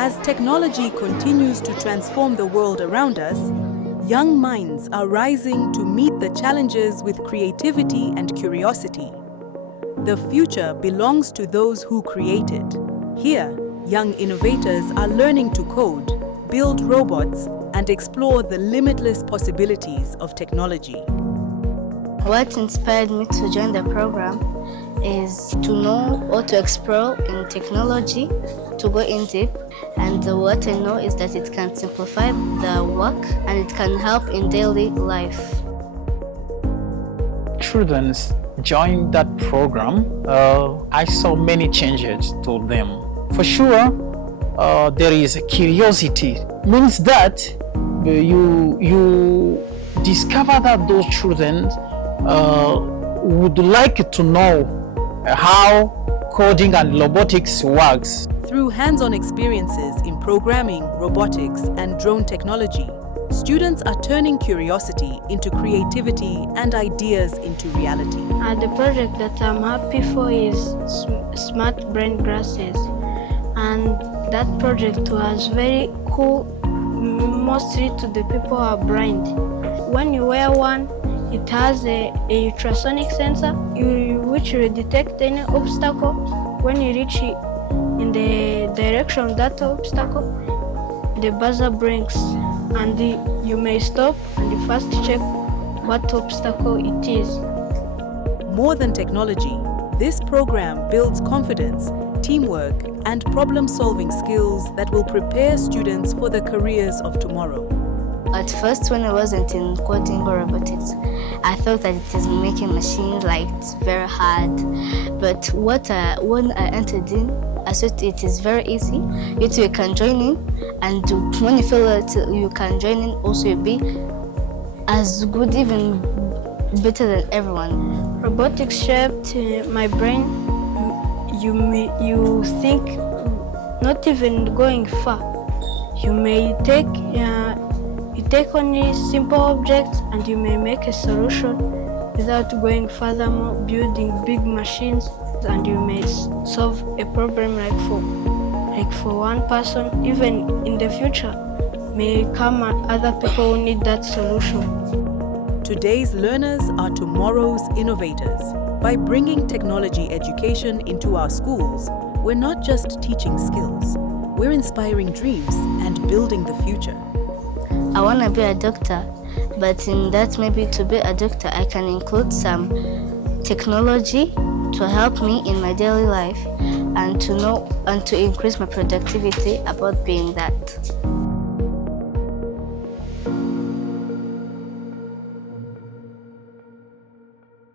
As technology continues to transform the world around us, young minds are rising to meet the challenges with creativity and curiosity. The future belongs to those who create it. Here, young innovators are learning to code, build robots, and explore the limitless possibilities of technology. What inspired me to join the program is to know or to explore in technology, to go in deep, and what I know is that it can simplify the work and it can help in daily life. Children joined that program, I saw many changes to them. For sure, there is a curiosity. Means that you discover that those children would like to know how coding and robotics works. Through hands-on experiences in programming, robotics, and drone technology, students are turning curiosity into creativity and ideas into reality. The project that I'm happy for is Smart Brain Glasses. And that project was very cool, mostly to the people who are blind. When you wear one, it has a ultrasonic sensor which will detect any obstacle. When you reach in the direction of that obstacle, the buzzer blinks and you may stop and you first check what obstacle it is. More than technology, this program builds confidence, teamwork, and problem-solving skills that will prepare students for the careers of tomorrow. At first, when I wasn't in Coding Robotics, I thought that it is making machines like it's very hard. But when I entered in, I saw it is very easy. You can join in, and when you feel that you can join in, also you'll be as good, even better than everyone. Robotics shaped my brain. You think not even going far. You may take only simple objects and you may make a solution without going furthermore, building big machines, and you may solve a problem like for one person. Even in the future may come other people who need that solution. Today's learners are tomorrow's innovators. By bringing technology education into our schools, we're not just teaching skills, we're inspiring dreams and building the future. I want to be a doctor, but in that maybe to be a doctor I can include some technology to help me in my daily life and to know and to increase my productivity about being that.